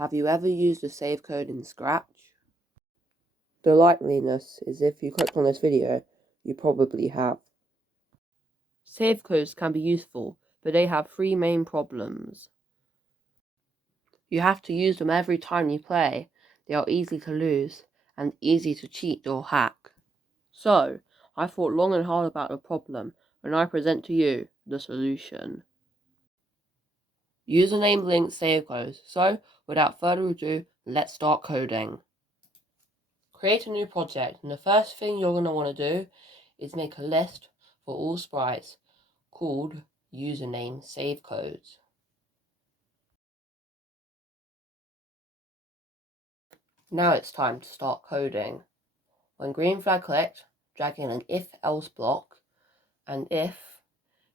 Have you ever used a Savecode in Scratch? The likeliness is if you clicked on this video, you probably have. Savecodes can be useful, but they have three main problems. You have to use them every time you play, they are easy to lose, and easy to cheat or hack. So, I thought long and hard about the problem, and I present to you the solution. Username linked savecodes, so without further ado, let's start coding. Create a new project, and the first thing you're going to want to do is make a list for all sprites called username savecodes. Now it's time to start coding. When green flag clicked, drag in an if-else block, and if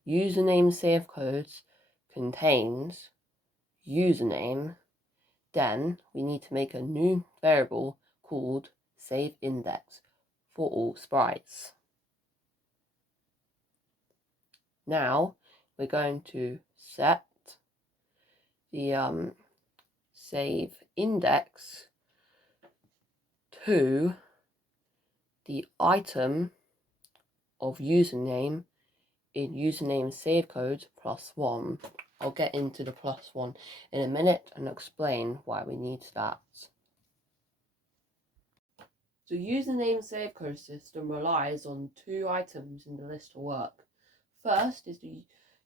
username savecodes contains username, then we need to make a new variable called saveindex for all sprites. Now we're going to set the save index to the item of username in username savecodes +1. I'll get into the +1 in a minute and explain why we need that. The username savecode system relies on two items in the list to work. First is the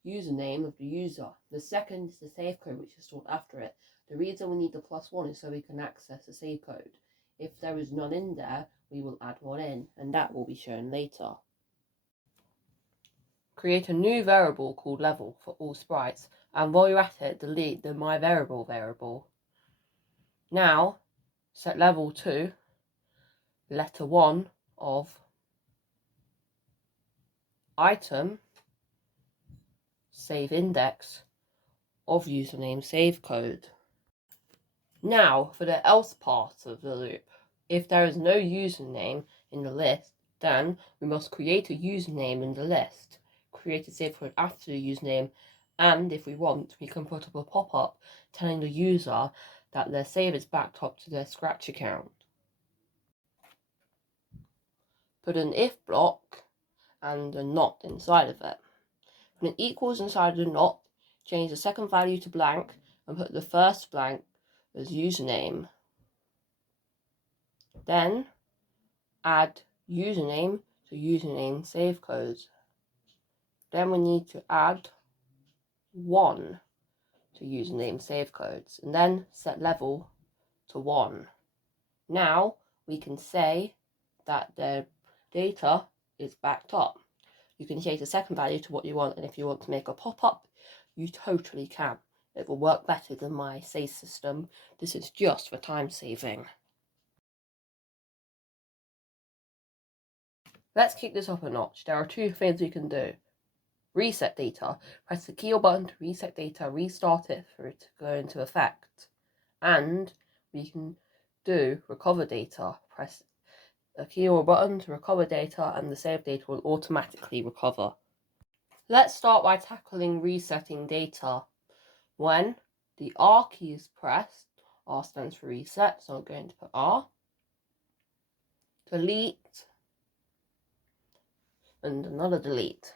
username of the user. The second is the savecode, which is stored after it. The reason we need the +1 is so we can access the savecode. If there is none in there, we will add one in, and that will be shown later. Create a new variable called level for all sprites, and while you're at it, delete the myVariable variable. Now, set level to letter 1 of item save index of username savecode. Now for the else part of the loop. If there is no username in the list, then we must create a username in the list, create a savecode after the username, and if we want, we can put up a pop-up telling the user that their save is backed up to their Scratch account. Put an if block and a not inside of it. Put an equals inside of the not, change the second value to blank, and put the first blank as username. Then add username to username savecodes. Then we need to add 1 to username savecodes, and then set level to 1. Now we can say that the data is backed up. You can change the second value to what you want, and if you want to make a pop-up, you totally can. It will work better than my save system. This is just for time saving. Let's kick this up a notch. There are two things we can do. Reset data. Press the key or button to reset data, restart it for it to go into effect. And we can do recover data. Press a key or button to recover data, and the saved data will automatically recover. Let's start by tackling resetting data. When the R key is pressed, R stands for reset, so I'm going to put R. Delete, and another delete.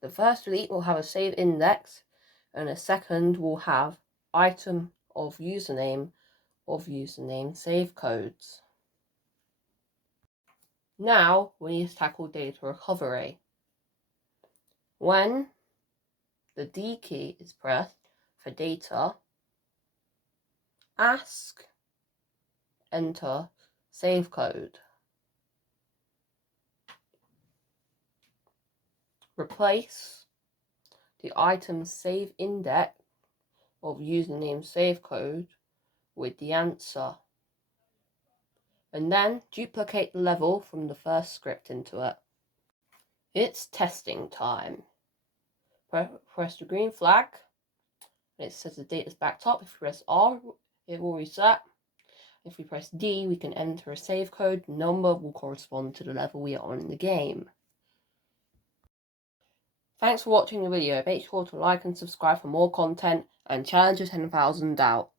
The first delete will have a save index, and the second will have item of username savecodes. Now we need to tackle data recovery. When the D key is pressed for data, ask, enter savecode. Replace the item save index of username savecode with the answer, and then duplicate the level from the first script into it. It's testing time. Press the green flag, and it says the data is backed up. If we press R, it will reset. If we press D, we can enter a savecode. The number will correspond to the level we are on in the game. Thanks for watching the video. Make sure to like and subscribe for more content, and challenge your 10,000 out.